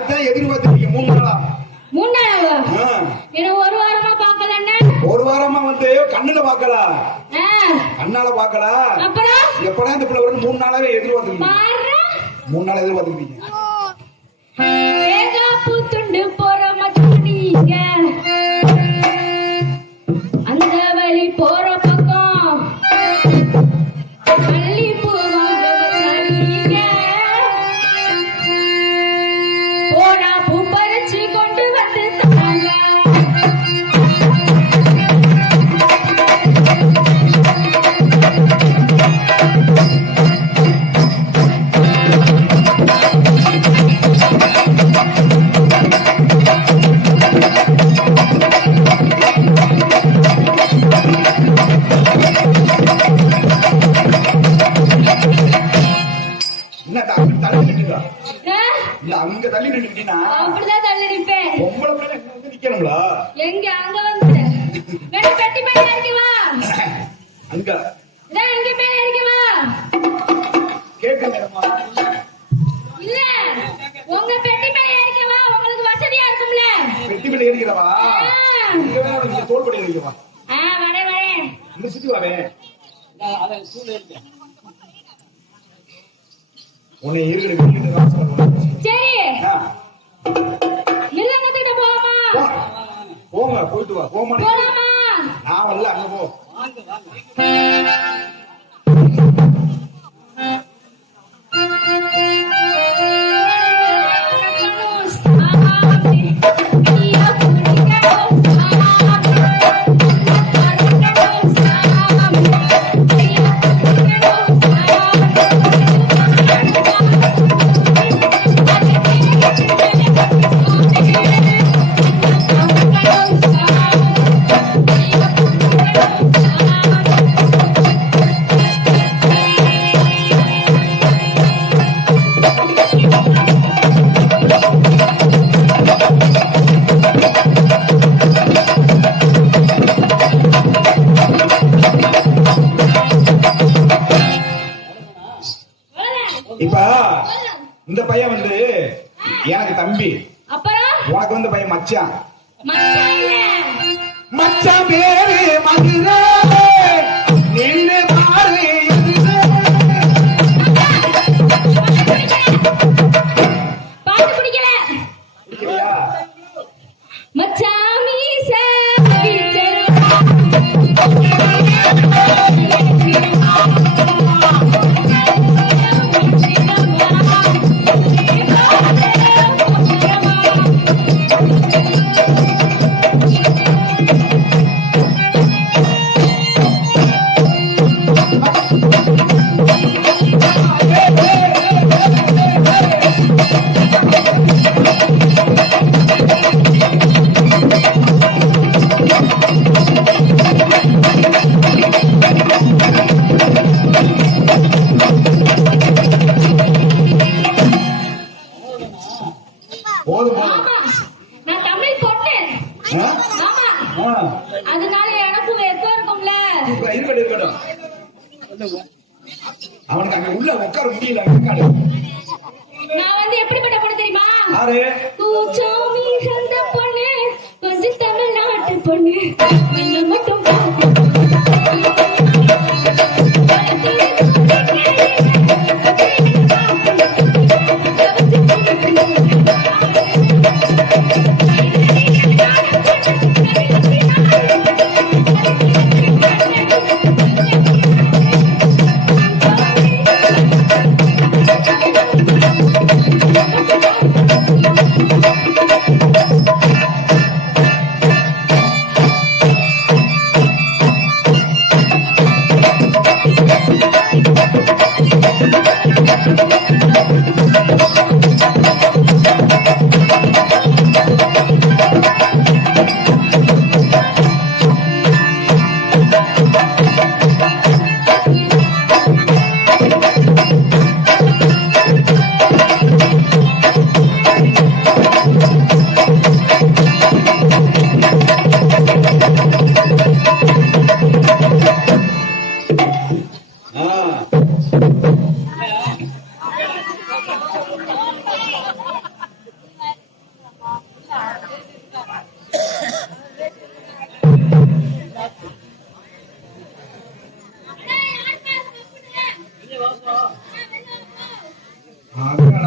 அதான் எதிர்பார்த்திருக்கீங்க 3 நாளா. 3 நாளாவா? என்ன ஒரு வாரமா பாக்கலன்னு? ஒரு வாரமா வந்து கண்ணுல பாக்கல, கண்ணால பாக்கல. அப்புறம் எப்படா இந்த பிள்ளை வரும் 3 நாளாவே எதிர்பார்த்திருக்கீங்க. 3 நாளா எதிர்பார்த்திருக்கீங்க. வேகாப்பு துண்டு போற மச்சானீங்க அந்த வழி போற பக்கம் மல்லிப்பூ வாங்க மச்சானீங்க போனா பூ பறிச்சு கொண்டு வந்து தாங்க. அங்க தள்ளி நின்னுக்கிட்டீங்கன்னா அப்படிதான் தள்ளி நிப்பேன். பொம்பளை பிள்ளை எங்க வந்து நிக்கணும்ல? எங்க அங்க வந்து வேணா பெட்டி மேல ஏறிக்க வா. அங்க டேய் இங்க மேல ஏறிக்க வா. கேக்குறேன்மா. இல்ல உங்க பெட்டி மேல ஏறிக்க வா, உங்களுக்கு வசதியா இருக்கும்ல. பெட்டி மேல ஏறிக்கறவா? இங்க வேணா இந்த தோள் படி ஏறிக்க வா. வரேன். இந்த சுத்தி வாவே. அத சூழ ஏறிக்க. உன்னை இருக்கிற வீட்டுக்கு ராசா போறேன். சரி. இல்லங்கத்திட்ட போமா. போங்க போயிட்டு வா. போமா. போலாமா? நான் வரல, அங்க போ. வாங்க வாங்க. இப்ப இந்த பையன் வந்து எனக்கு தம்பி, உனக்கு வந்து பையன் மச்சான். மச்சான் பேரு மதுரை நின்று பாரு. பாட்டு குடிக்கல மச்சாமி நான் தமிழ் பொண்ணு. அதனால எனக்கும் வெக்கம் இருக்கும்ல. இருக்கட்டும். அவனுக்கு அங்க உள்ள உட்கார முடியல. நான் வந்து எப்படிப்பட்ட பொண்ணு தெரியுமா? தூச்சாமி சொந்த பொண்ணு, கொஞ்சம் தமிழ்நாட்டு பொண்ணு, மட்டும் அதான்